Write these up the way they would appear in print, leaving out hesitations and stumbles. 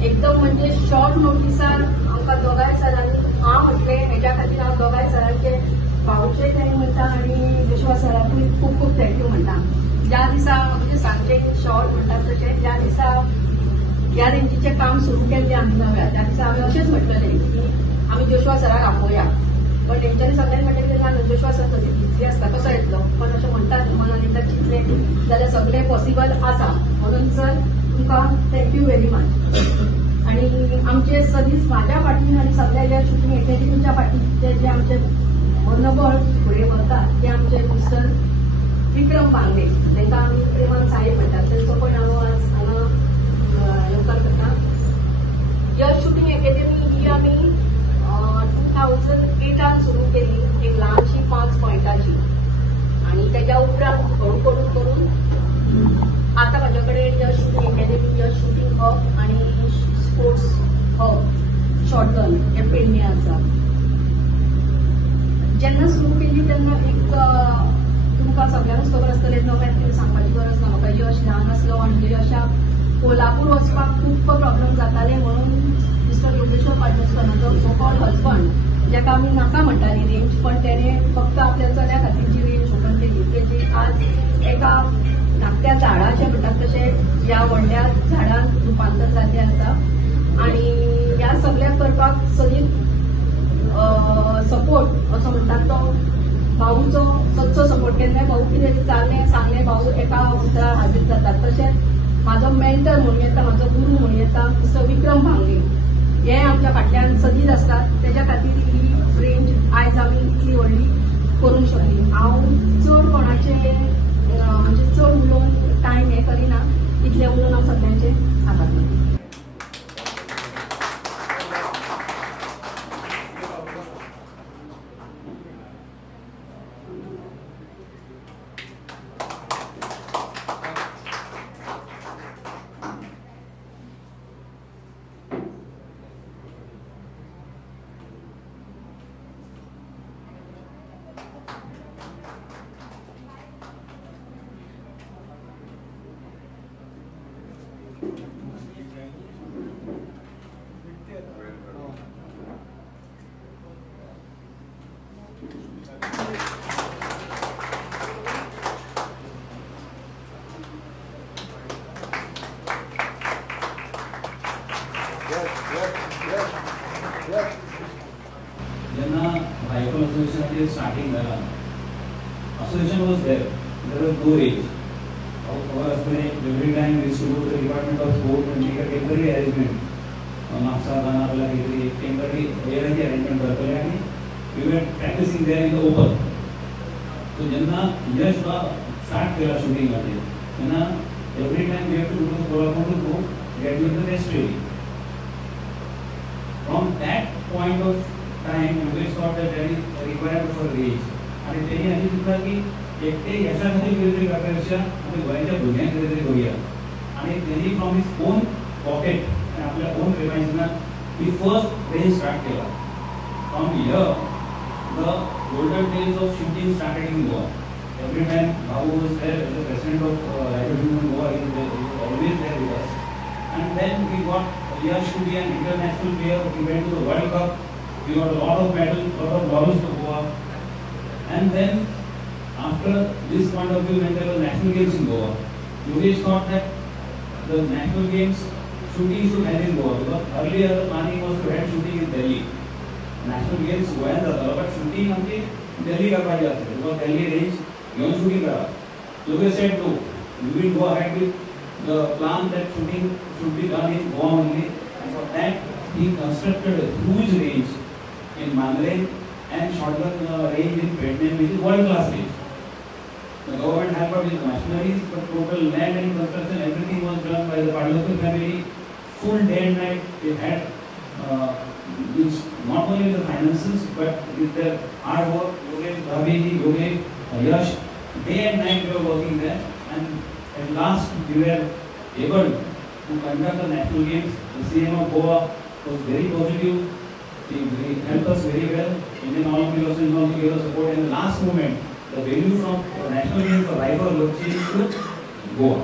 एकदम म्हणजे शॉर्ट नोटिसार आमकां दोगांय सरांनी हां म्हटलें हेज्या खातीर हांव दोगांय सरांचे भाऊचे थँक म्हणटा आनी विश्वा सराकूय खूब खूब थँक्यू म्हणटा. ज्या दिसा म्हणजे सांजचे शॉर्ट म्हणटात तशें ज्या दिसा ह्या रेंजीचें काम सुरू केल्लें आमी नव्या त्या दिसा आमी अशेंच म्हटलेलें की आमी जोशवा सराक आपोवया. पण तेंच्यांनी सगळ्यांनी म्हटलें की ना जोशवा सर तशी बिझी आसता कसो येतलो. पण अशें म्हणटात मनान एकदां चिंतलें जाल्यार सगळें पॉसिबल आसा. म्हणून सर तुमकां थँक्यू व्हेरी मच. आणि आमचे सदींच म्हाज्या फाटीन आनी सगळ्या ज्या शूटिंग एकेडमीच्या फाटीन जे आमचे मनोबळ फुडें व्हरतात ते आमचे मिस्टर विक्रम बांगडे तांकां आमी प्रेमान साहेब म्हणटात. तांचो पण हांव आज हांगा येवकार करता. यश शूटिंग एकेडमी ही आमी 2008 सुरू केली एक ल्हानशी 5 पॉयंटाची. आणि त्याच्या उपरांत हळू करून आता माझ्या कडेन यश शूटिंग एकेडमी यश शूटिंग हब आणि स्पोर्ट्स हब शॉर्टगन हे पेडणे आसा. जेन्ना सुरू केली तेन्ना एक तुमकां सगळ्यांकूच खबर आसतलें नव्यान कितें सांगपाची गरज ना. म्हाका यश ल्हान आसलो आनी यशा कोल्हापूर वचपाक खूब प्रॉब्लेम जाताले. म्हणून मिस्टर योगेश्वर पाडणेकरांचो सो कॉल्ड हजबंड जेका आमी नाका म्हणटाली रेंज पण तेणे फक्त आपल्या चल्या खातीरची रेंज ओपन केली. तेजी आज एका धाकट्या झाडाचे म्हणटात तशें ह्या व्हडल्या झाडान रुपांतर जाल्लें आसा. आनी ह्या सगळ्या करपाक सदींच सपोर्ट असो म्हणटात तो भाऊचो सदचो सपोर्ट केल्ले. भाऊ कितें जाल्लें सांगलें भाऊ एका उतरार हाजीर जातात. तशेंच म्हाजो मेंटर म्हणून येता म्हाजो गुरू म्हणून येता मिस्टर विक्रम भांगरे हे आमच्या फाटल्यान सदींच आसतात. तेज्या खातीर ही रेंज आयज आमी इतली व्हडली करूंक शकली. हांव चड कोणाचे म्हणजे चड उलोवन टायम हे करिना. इतले उलोवन हांव सगळ्यांचे आभार मानता. Jenna Rifle Association is starting the association was there. There was no age. Our every time we used to go to the Department of Sport and make a temporary arrangement. Nafsa Ganala temporary arrangement करते हैं. We were practicing there in the open. So Jenna Yash का start KIA shooting करते. Jenna every time we have to go to get into the test training. From that point of time, we thought that there is a requirement for age. आणि त्यांनी अशी सुद्धा की एकटे यशासाठी काहीतरी करण्यापेक्षा आम्ही वयाच्या भुरग्यांक काहीतरी करूया. आणि त्यांनी फ्रॉम हिज ओन पॉकेट आणि आपल्या ओन प्रेमाइजनं ही फर्स्ट रेंज स्टार्ट केला. From here the golden days of shooting started in Goa. Every time Babu was there as the president of Rifle Shooting Goa, he was always there with us. And then we got Yash to be an international player. We went to the World Cup. We got a lot of medals, a lot of laurels to Goa. And then, after this point of view, when there were national games in Goa, Yogesh thought that the national games shooting should have in Goa. Because earlier the planning was to have shooting in Delhi. National games गोयात जाता, but shooting आमची Delhi करपाची आसली. Because Delhi range घेऊन shooting करा. Yogesh said no. We will go ahead with the plan that shooting should be done in Goa only, and for that he constructed a huge range in Mangale and shotgun range in Pedne, which is world class range. The government helped out with machineries, but total land and construction, everything was done by the Padlakar family. Full day and night they had not only the finances but with their hard work. Yogesh, Bhabiji, Yogesh, Yash, day and night they were working there, and at last we were able to conduct the national games. The CM of Goa was very positive. he helped us very well. Indian Olympic also gave us support. In the last moment, the venue from national game for rifle was changed to Goa.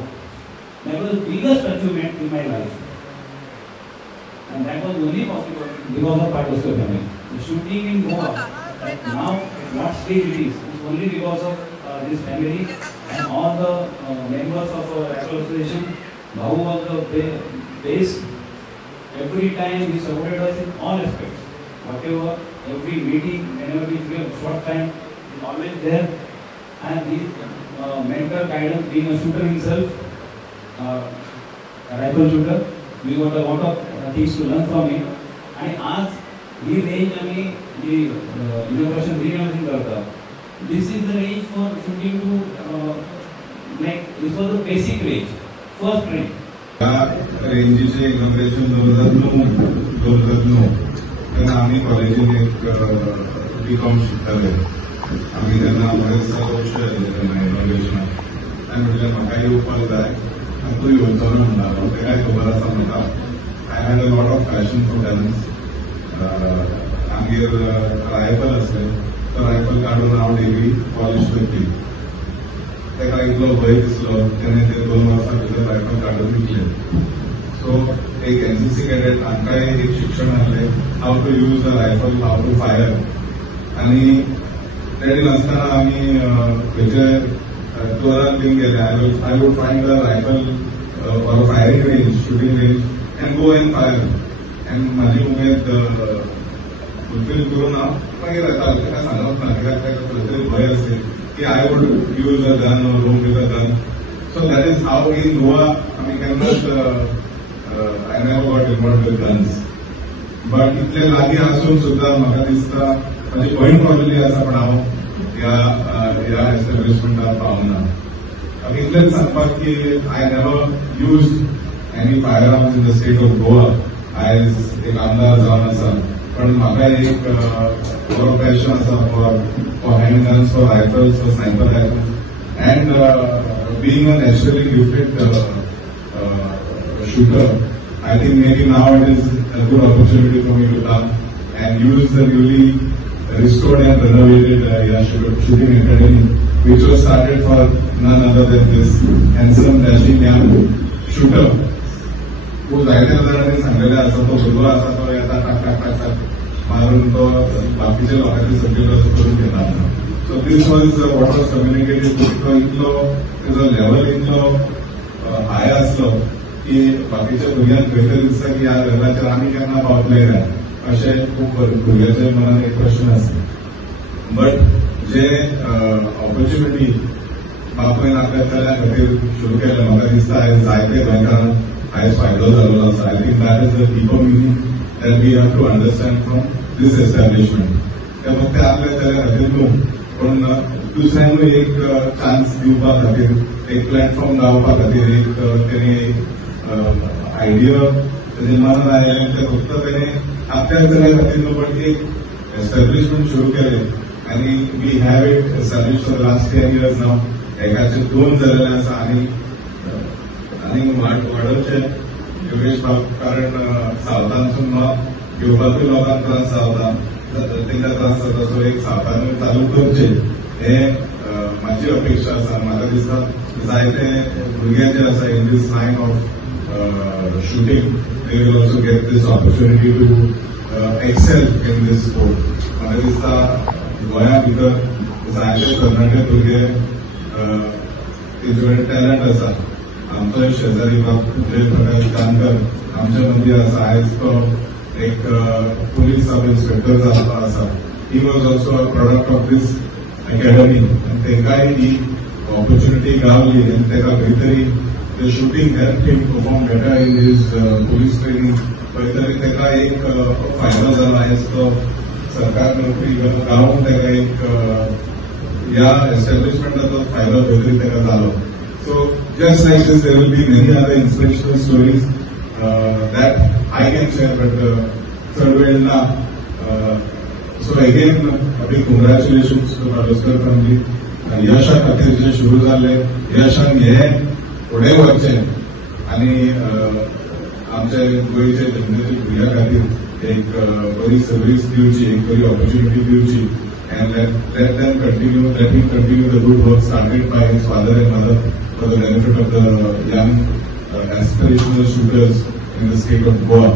That was the biggest achievement in my life. And that was only possible because of Pardosar family. The shooting in Goa, now what stage it is only because of this family and all the members of our Rifle Association. Babu was the base. Every time he supported us in all aspects. Whatever, every meeting, whenever we give short time, he is always there. And his mentor guidance, being a shooter himself, a rifle shooter, we got a lot of things to learn from him. And आज ही range आम्ही जी innovation renovation करता. This is the range for shooting to like this was the basic range, first range. रेंजीचे inauguration 2009 तेन्ना आम्ही कॉलेजीन एक BCom शिकताले. आम्ही तेन्ना बरेचसा वर्ष येयले तेन्ना इनॉग्रेशनाक. हांवें म्हटलें म्हाका येवपाक जाय, तूं येवचो ना म्हणटालो. तेकाय खबर आसा म्हाका. I had a lot of passion for dance. आमगेर रायफल आसलें, तो रायफल काडून हांव डेली पॉलिश करतली. तेका इतलो भंय दिसलो, तेणें ते 2 वर्सां भितर रायफल काडून विकलें. सो एक एनसीसी कॅडेट आमकांय एक शिक्षण आहलें, how to use a rifle, how to fire. आनी रेडी नासतना आमी खंयचे टुराक बीन गेले. I would find a rifle or a firing range, shooting range and go and fire. And म्हाजी उमेद फुलफील करून हांव मागीर येतालो. तेका सांगप ना, कित्याक तेका खंय तरी भंय आसली की I would use a gun or roam with a gun. So that is how in Goa, I mean, I never got involved with guns. But इतले लागीं आसून सुद्धा म्हाका दिसता म्हाजी भयण पावलेली आसा, पण हांव ह्या एस्टॅब्लिशमेंटाक पावना. इतलेंच सांगपाक की I never used any firearms in the state of Goa as एक आमदार जावन आसा. पण म्हाका एक बरो पॅशन आसा for handguns, for rifles, for sniper rifles, and being a naturally gifted shooter, I think maybe now it is a good opportunity for me to come and use the newly restored and renovated shooting academy, which was started for none other than this handsome, dashing young shooter, who जायत्या जाणांनी सांगलेले आसा तो भुरगो आसा तो येता टाक टाक टाक टाक मारून तो बाकीच्या लोकांचे सब्जेक्ट असं करून घेता. So this was what was communicated. तो इतलो तेजो लेवल इतलो हाय आसलो की बाकीच्या भुरग्यांक खंय तरी दिसता की ह्या लेवलाचेर आमी केन्ना पावतले काय अशें खूब भुरग्याच्या मनात एक प्रश्न आसता. बट जे ऑपॉर्च्युनिटी बापून आपल्या चल्या खातीर सुरू केले, म्हाका दिसता आयज जायते गोंयकारांक आयज फायदो जाल्लो आसा. I think that is the deeper meaning that we have to understand from this establishment. ते फक्त आपल्या चल्या खातीर न्हू, पण दुसऱ्यांक एक चान्स दिवपा खातीर, एक प्लॅटफॉर्म गावपा खातीर एक तेणी एक आयडिया तेजे मनात आयलें. ते फक्त तेणे आपल्या चल्या खातीर न्हू, पण एक एस्टॅब्लिशमेंट सुरू केलें. आनी we have it establish for the last 10 years नाव. एकाचे 2 जाल्ले आसा आनी वाडोवचे योगेश बाब, कारण सावथानसून घेवपाकूय लोकांक त्रास जाता, तांकां त्रास जाता. सो एक सावथानूय चालू करचे हे म्हाजी अपेक्षा आसा. म्हाका दिसता जायते भुरगे जे आसा in this line of shooting, they will also get this opportunity to excel in this sport. म्हाका दिसता गोंया भितर जायते तरणाटे भुरगे तेजे कडेन टॅलंट आसा. आमचो शेजारी जयप्रकाश कानकर आमच्या मदीं आसा. आयज तो एक पुलीस सब इन्स्पेक्टर जाल्लो आसा. He was also a product of this academy. आनी तेकाय ही ऑपॉर्च्युनिटी गावली आनी तेका खंय तरी the shooting help him perform better in his police training. खंय तरी तेका एक फायदो जाला. आयज तो सरकार नोकरी गावून तेका एक ह्या एस्टॅब्लिशमेंटाचो फायदो खंय तरी तेका जालो. So just like this, there will be many other inspirational stories that I can share, but Sarvelna. So again, a big congratulations to Pardosar family. यशा खातीर जे सुरू जाल्ले, यशान हे फुडें वचचें आनी आमचे गोंयचे जनतेच्या भुरग्यां खातीर एक बरी सर्व्हिस दिवची, एक बरी ऑपॉर्च्युनिटी दिवची, and let him continue the good work started by his father and mother for the benefit of the young aspirational shooters in the state of Goa.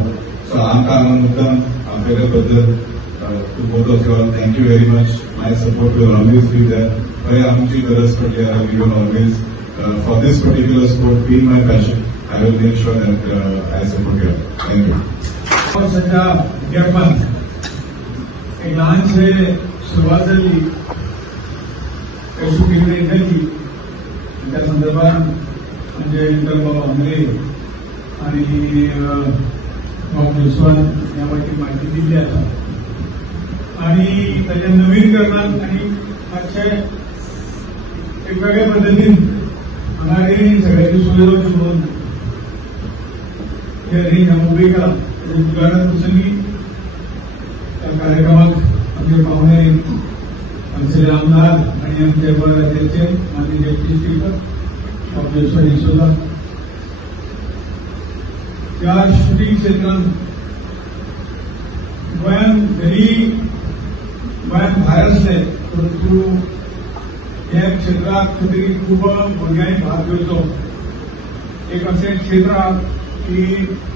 So आमका आनंद मुद्दाम आपल्याबद्दल to both of you all, thank you very much. My support will always be there. खरी आमची गरज पडल्यार we will always for this particular sport being my passion, I will make sure that I support you. Thank you. सध्या विज्ञापन एक लहानशे सुरुवात झाली, कशी केली झाली त्या संदर्भात म्हणजे भाऊ आंबरे आणि भाऊ जसवंत यावरती माहिती दिली आहे आणि त्याच्या नवीनकरणात आणि अशा वेगवेगळ्या पद्धतीने होणारी सगळ्याची सुविधा जोडून उभी करा उद्घाटन प्रसंगी कार्यक्रमात आमचे पाहुणे आमचे आमदार आणि आमचे राज्याचे माजी डेप्युटी स्पीकर डॉक्टर यशोदा या शूटिंग क्षेत्रात गोंयान भायर असले परंतु या क्षेत्रात तरी खूप भुरग्यांनी भाग घेवचो एक असे क्षेत्र की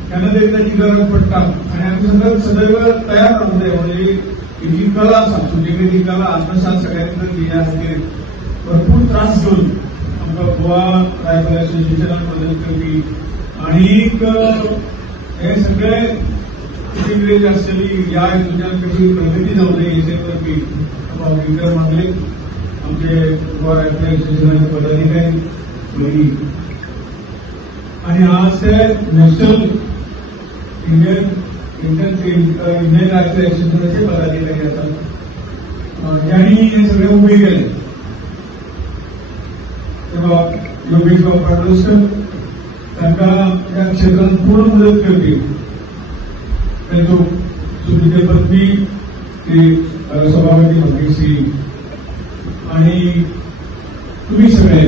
त्यांना तरी त्याची गरज पडतात आणि आम्ही सदैव तयार राहू दे म्हणजे ही कला आसा शूटिंगेची कला आत्मसात सगळ्यांना दिल्या खातीर भरपूर त्रास घेऊन आमकां गोवा रायफल असोसिएशनान मदत करपी आणि हे सगळे शूटिंग आसलेली ह्या हेतूच्यान कशी प्रगती जावं हेचे करपी विक्रम मांगले आमचे गोवा रायफल असोसिएशनाचे पदाधिकारी भगिनी आणि आज ते नॅशनल इंडियन रायफल असोसिएशनाचे पदाधिकारी असतात ज्यांनी हे सगळे उभे केले तेव्हा योगेश बाबा पाडोळकर तांकां या क्षेत्रात पूर्ण मदत करपी त्यांचो सुविधे पत्नी ती सभापती भगीश्री आणि तुम्ही सगळे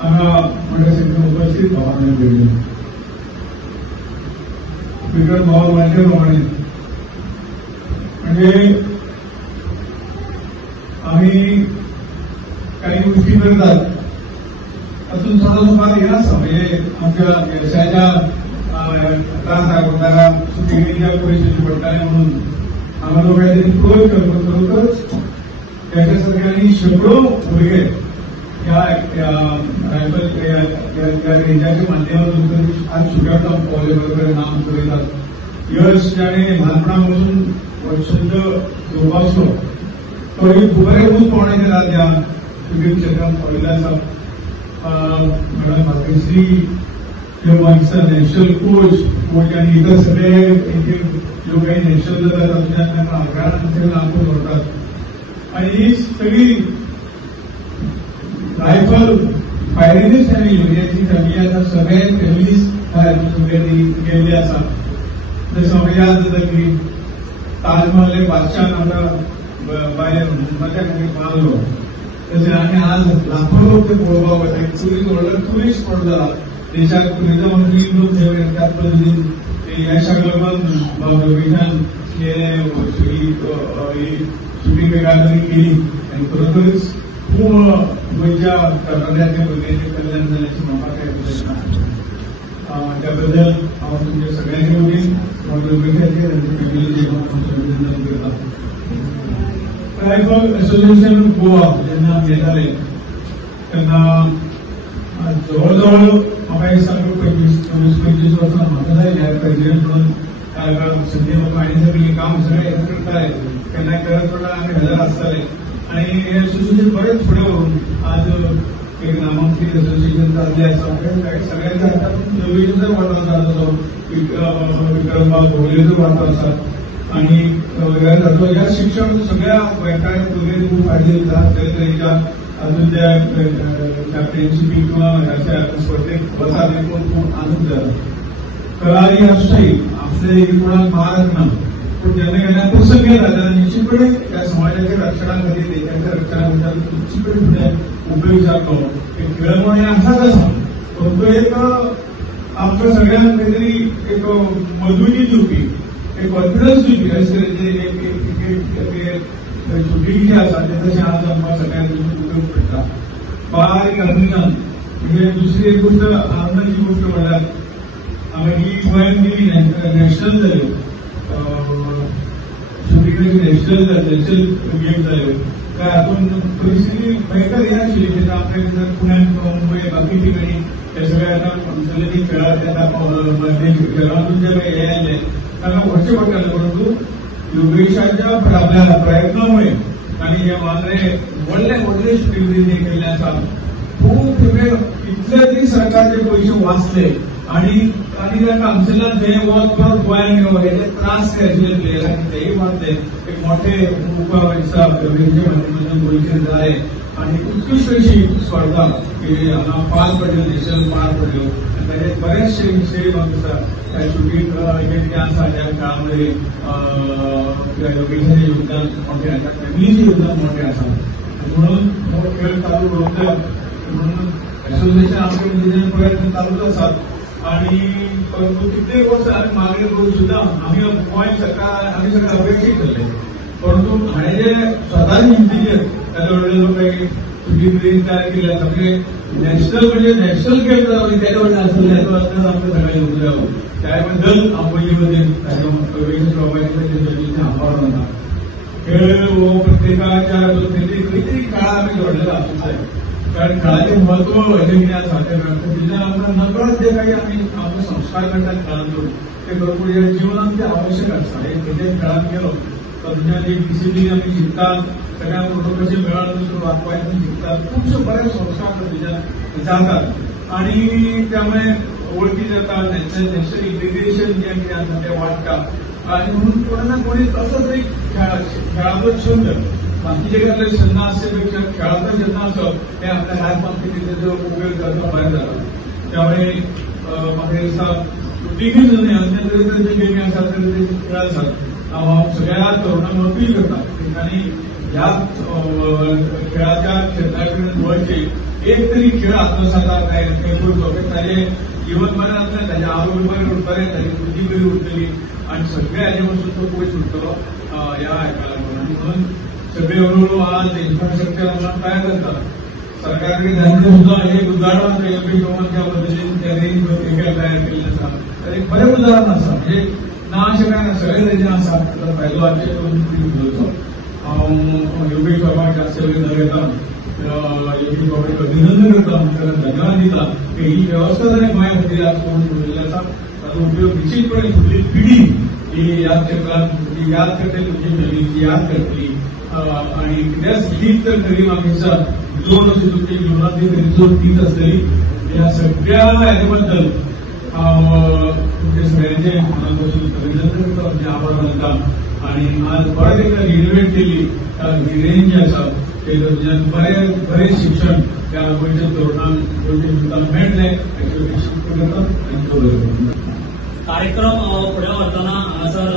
हांगा मंडळासाठी उपस्थित भावांना भेटले विक्रम भाव म्हणले प्रमाणे म्हणजे आम्ही काही गोष्टी करतात तातूंत थोडोसो फार हे आसा म्हणजे आमच्या व्यवसायाच्या त्रास दाखोवता सुटिंगेच्या परिस्थिती पडटाले म्हणून आम्हाला काहीतरी प्रोत्साहन करतो खरोखरच त्याच्यासारख्या शेकडो भुरगे या रायफल या रेंजाच्या माध्यमातून आज शुटार पावले बरोबर नाम करतात यश ज्याने ल्हानपणापासून छंद जोपासलो तो एक बरे ऊस पावण्याचे राज्या शूटिंग क्षेत्रात पाविल्ले आसा मॅडम भाग्यश्री किंवा नॅशनल कोच आणि इतर सगळे जो काही नॅशनल जातात त्यांना आग्रहांचे लांबून होतात आणि ही सगळी रायफल फायरिंगच फॅमिली म्हणजे याची फॅमिली आता सगळे फॅमिलीज गेल्ली आसा जसं म्हाका याद जाता की ताजमहल बादशाह आमकां भायर मजा खातीर मारलो तशें आनी आज लाखो लोक ते पळोवपाक वता व्हडलो टुरिस्ट स्पॉट जाला देशाक टुरिजम मंत्री लोक त्याच पद्दतीन यशाक लागून योगेशान शूटिंग एकाडमी केली आणि खरोखरच खूप गोंयच्या तरणाट्याच्या भुरग्यांचे कल्याण जाल्याची म्हाका काय प्रश्न त्याबद्दल हांव तुमच्या सगळ्यांचे वतीन योगेशाचे आनी फॅमिलीचे अभिनंदन करता रायफल असोसिएशन गोवा जेन्ना येताले तेन्ना जवळ म्हाका एक सांगू 25 वर्सां म्हाका जाय प्रेसिडेंट म्हणून संधी म्हाका आनी सगळी काम सगळे करताले केन्नाय करत पडटा आमी हजर आसताले आणि हे असोसिएशन बरेच फुडें व्हरून आज एक नामांकीत असोसिएशन जाल्लें आसा सगळ्यांच्या हातांत योगेशाचो वांटो आसा जसो विक्रमबाब भोगलेचो वांटो आसा आणि ह्या शिक्षण सगळ्या गोंयकार भुरगे खूप फायदे दिता तरेतरेच्या अजून त्या चॅम्पियनशिपी किंवा ह्या स्पर्धेक वतात देखून खूप आनंद जाता कला ही आसताय आपले कोणाक मारक ना पण जेन्ना केन्ना प्रसंग येता तेन्ना निश्चितपणे त्या समाजाच्या रक्षणा खातीर देशाच्या रक्षणा खातीर निश्चितपणे फुडें उपयोग जातलो एक खेळगडो आसाच आसा पण तो एक आमच्या सगळ्यांक खंय तरी एक मजबुती दिवपी एक कॉन्फिडन्स शूटिंग जे आसा ते तशें आज आमकां सगळ्यांक उपयोग पडटा. बारीक हातूंतल्यान म्हणजे दुसरी एक गोष्ट आनंदाची गोष्ट म्हणल्यार ही गोंयांत गेली नॅशनल जाल्यो शूटिंगाची नॅशनल गेम जाल्यो काय हातूंत परिस्थिती भयंकर हे आशिल्ली जेन्ना आपल्या पुण्यात मुंबय बाकी ठिकाणी हे सगळे आता आमचे खेळांतून जे हे आले तांकां व्हरचें पडटालें. परंतु योगेशाच्या आपल्या प्रयत्नामुळे आणि हे मांद्रे व्हडले शूटिंग केल्ले आसा. खूब इतले तरी सरकारचे पयशे वाचले आणि तांकां हांगसरल्यान थंय वच परत गोंयांत हेजे त्रास काय आशिल्ले प्लेयरांनी तेय वाचले. एक मोठे उपकार दिसा योगेशच्या माध्यमांतल्यान गोंयचेर जाले आणि उत्कृष्ट अशी स्पर्धा की हांगा पार पडल्यो नॅशनल पार पडल्यो. ताचे बरेचशे विशय म्हाका आसा त्या शूटिंग जे आसा त्या खेळामध्ये योगेशाचें योगदान मोठें आसा, फॅमिलीचें योगदान मोठें आसा. म्हणून हो खेळ चालू दवरता म्हणून एसोसिएशन आमचे प्रयत्न चालूच आसात आणि परंतु कित्येक वर्स आमी मागे करून सुद्दां आमी गोंय सरकार आमी सगळे अपेक्षीत धरले. परंतु हांवें जे स्वताची हिंदीचेर ताचे व्हडले काही शूटिंग तयार केले आसा म्हणजे नॅशनल खेळ जावं तेजे व्हडले आसले आमकां सगळ्यांक येवंक जायो. त्या बद्दल हांव पयलीं आभार मानता. खेळ हो प्रत्येकाच्या खंय तरी खेळा आमी जोडलेलो आसूंक जाय. कारण खेळाचें म्हत्व हेजें कितें आसा तें तेजें आमकां नकळत जे काही आमी आमकां संस्कार करतात खेळांतून ते भरपूर जिवनांत ते आवश्यक आसता. हेजें खेळांत गेलो तर तुमच्या एक डिसिप्लीन आमी शिकतात, सगळ्यांक बरोबर कशें मेळून वागपाचें शिकतात, खुबशे बरे संस्कार तेजें जातात आणि त्यामुळे ओळखी जाता, नॅशनल इंटिग्रेशन जें कितें आसा तें वाडटा आणि म्हणून कोणी ना कोणी तसोच एक खेळाचो छंद बाकीचे कसले छंद असण्यापेक्षा खेळाचो छंद असप हे आपल्या लायफांत कितें तेजो उपयोग करता बरें जाला. त्यामुळे म्हाका दिसता शूटिंगूच न्हय अन्य तरेचे गेमी आसात तरेचे खेळ आसात. हांव सगळ्या तरुणांक अपील करता की तांणी ह्या खेळाच्या क्षेत्रा कडेन वळचे. एक तरी खेळ आत्मसात काय करचो ताजे जीवन बरें जातलें, ताजें आरोग्य बरें उरतलें, ताजी बुद्धी बरी उरतली आणि सगळे हाजे पासून तो पयस उरतलो ह्या हाका लागून. आनी म्हणून सगळे हळूहळू आज इन्फ्रास्ट्रक्चर आमकां तयार जाता. सरकारान तांचे सुद्दां एक उदाहरण आसा योगेश ज्या पद्दतीन त्या रेंज तयार केल्लें आसा तर एक बरें उदाहरण आसा. म्हणजे ना अशें काय ना सगळे रेंजीन आसा तर फायदो हाचे करून घेवचो. हांव योगेश बाबाक जास्त नग येता योगेश बाबाक अभिनंदन करता, ताका धन्यवाद दिता की ही वेवस्था जाणें गोंया खातीर आज करून दवरिल्ली आसा. ताचो उपयोग निश्चितपणे फुडली पिढी ही ह्या क्षेत्रांत याद करतली, तुमची फॅमिलीची याद करतली आणि कितेंच हीच तर खरी म्हाका दिसता जोड अशी तुमच्या जीवनातली खरी जोड तीच आसतली. ह्या सगळ्या हाजे बद्दल हांव तुमच्या सगळ्यांचे मनापासून अभिनंदन करता, तुमचे आभार मानता आणि आज परत एकदा रिनोवेट केली ही रेंज जी आसा तेतूंतल्यान बरें शिक्षण त्या गोंयच्या तरुणांक गोंयच्या युथांक मेळटलें हाची अपेक्षा करता आनी दवरता. कार्यक्रम फुडें व्हरतना हांगासर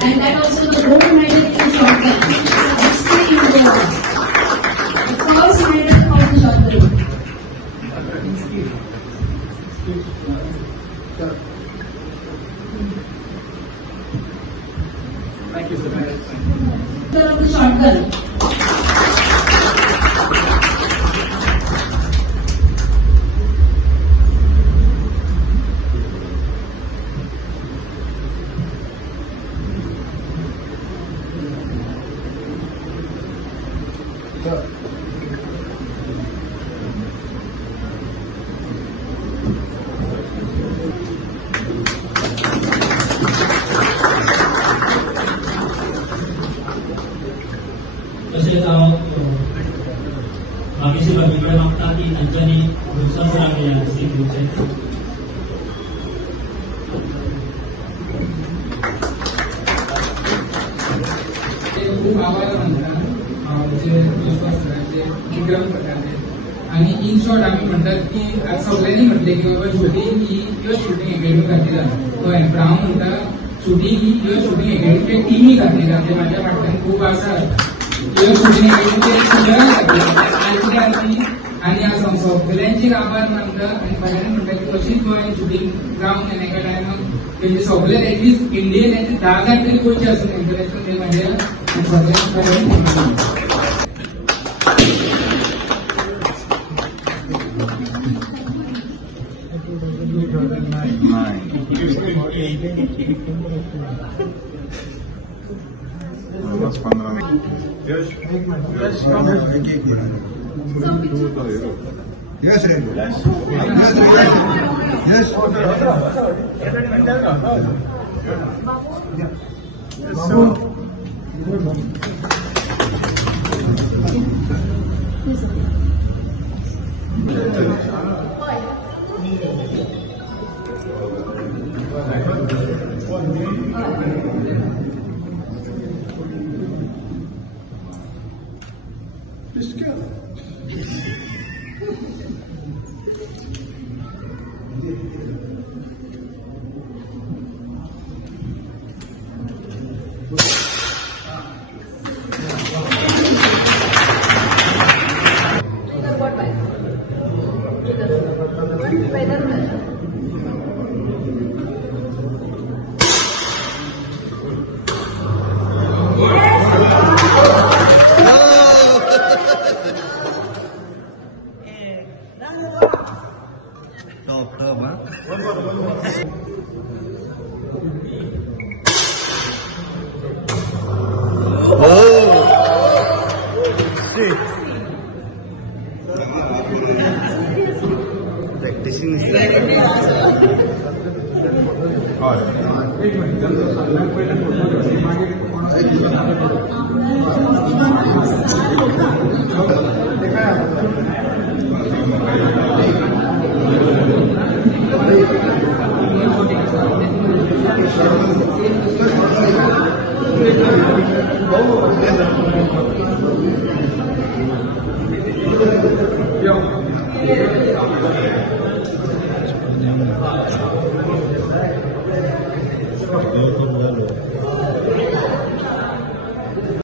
and that also the gold medal in shotgun. Extremely important. The first medal of the shotgun. Thank you, sir. Of the shotgun. तशेंच हांव बाकीचे भगिनी कडेन मागता की तांच्यांनी विश्वास राखले सीट घेवचे. खूप आभार मानता म्हणजे विश्वास सरांचे विक्रम सरांचे. आणि इन शॉर्ट आम्ही म्हणतात की आज सगळ्यांनी म्हटले की बाबा शूटिंग ही किंवा शूटिंग अकॅडमी घातली जाता तो हांव म्हणटा शूटिंग ही किंवा शूटिंग अकॅडमी टीमी घातली जाते. माझ्या वाटल्यान खूप आसा किंवा शूटिंग अकॅडमी आणि आज सगळ्यांचेर आभार मानता. आणि सगळ्यांनी म्हणटा की अशीच गोंयांत शूटिंग जावंक जाय एका टायमाक म्हणजे सगळे एटलीस्ट इंडियन 10 जाण तरी गोंयचे आसूं इंटरनॅशनल ते माझ्या सगळ्यांनी. Yes, practicing.